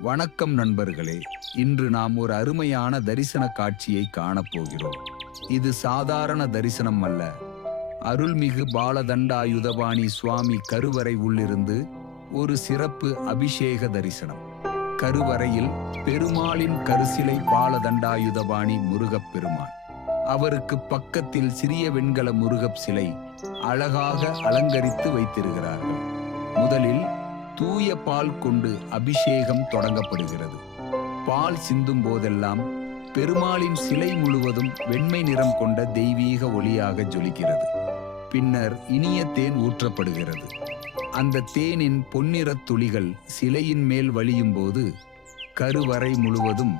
வணக்கம் நண்பர்களே இன்று நாம் ஒரு அருமையான தரிசன காட்சியை காணப்போகிறோம். இது சாதாரண தரிசனம் அல்ல. அருள்மிகு பாலதண்டாயுதபாணி சுவாமி கருவறை உள்ளிருந்து ஒரு சிறப்பு அபிஷேக தரிசனம். கருவறையில் பெருமாளின் கருசிலை பாலதண்டாயுதபாணி முருகப் பெருமான். அவருக்கு பக்கத்தில் சிறிய வெண்கல முருகப் சிலை அழகாக அலங்கரித்து வைத்திருக்கிறார்கள். முதலில் தூய பால் கொண்டு அபிஷேகம் தொடங்கப்படுகிறது. பால் சிந்தும் போதெல்லாம் பெருமாளின் சிலை முழுவதும் வெண்மை நிறம் கொண்ட தெய்வீக ஒளியாக ஜொலிக்கிறது. பின்னர் இனிய தேன் ஊற்றப்படுகிறது. அந்த தேனின் பொன்னிறத் துளிகள் சிலையின் மேல் வழியும் போது கருவறை முழுவதும்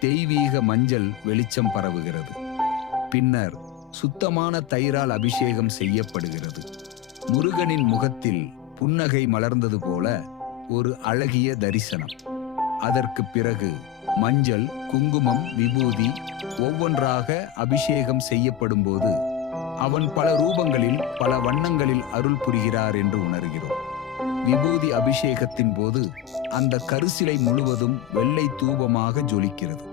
தெய்வீக மஞ்சள் வெளிச்சம் பரவுகிறது. பின்னர் சுத்தமான தயிரால் அபிஷேகம் செய்யப்படுகிறது. முருகனின் முகத்தில் புன்னகை மலர்ந்தது போல ஒரு அழகிய தரிசனம். அதற்கு பிறகு மஞ்சள் குங்குமம் விபூதி ஒவ்வொன்றாக அபிஷேகம் செய்யப்படும் போது அவன் பல ரூபங்களில் பல வண்ணங்களில் அருள் புரிகிறார் என்று உணர்கிறோம். விபூதி அபிஷேகத்தின் போது அந்த கருசிலை முழுவதும் வெள்ளை தூபமாக ஜொலிக்கிறது.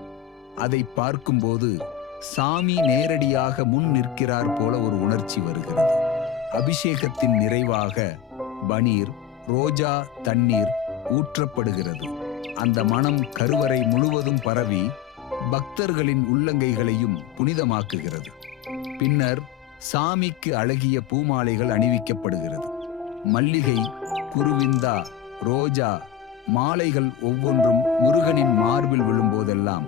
அதை பார்க்கும்போது சாமி நேரடியாக முன் நிற்கிறார் போல ஒரு உணர்ச்சி வருகிறது. அபிஷேகத்தின் நிறைவாக பனீர் ரோஜா தண்ணீர் ஊற்றப்படுகிறது. அந்த மனம் கருவறை முழுவதும் பரவி பக்தர்களின் உள்ளங்கைகளையும் புனிதமாக்குகிறது. பின்னர் சாமிக்கு அழகிய பூமாலைகள் அணிவிக்கப்படுகிறது. மல்லிகை குருவிந்தா ரோஜா மாலைகள் ஒவ்வொன்றும் முருகனின் மார்பில் விழும்போதெல்லாம்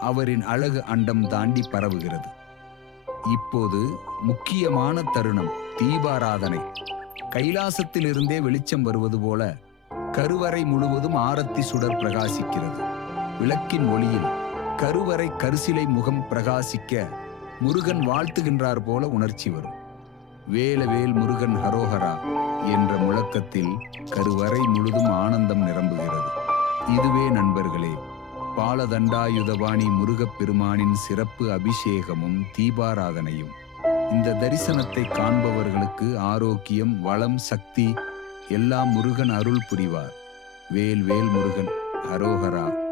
அவரின் அழகு அண்டம் தாண்டி பரவுகிறது. இப்போது முக்கியமான தருணம் தீபாராதனை. கைலாசத்திலிருந்தே வெளிச்சம் வருவது போல கருவறை முழுவதும் ஆரத்தி சுடர் பிரகாசிக்கிறது. விளக்கின் ஒளியில் கருவறை கருசிலை முகம் பிரகாசிக்க முருகன் வாழ்த்துகின்றார் போல உணர்ச்சி வரும். வேலவேல் முருகன் ஹரோஹரா என்ற முழக்கத்தில் கருவறை முழுதும் ஆனந்தம் நிரம்புகிறது. இதுவே நண்பர்களே பாலதண்டாயுதபாணி முருகப் பெருமானின் சிறப்பு அபிஷேகமும் தீபாராதனையும். இந்த தரிசனத்தை காண்பவர்களுக்கு ஆரோக்கியம் வளம் சக்தி எல்லாம் முருகன் அருள் புரிவார். வேல் வேல் முருகன் ஹரோஹரா.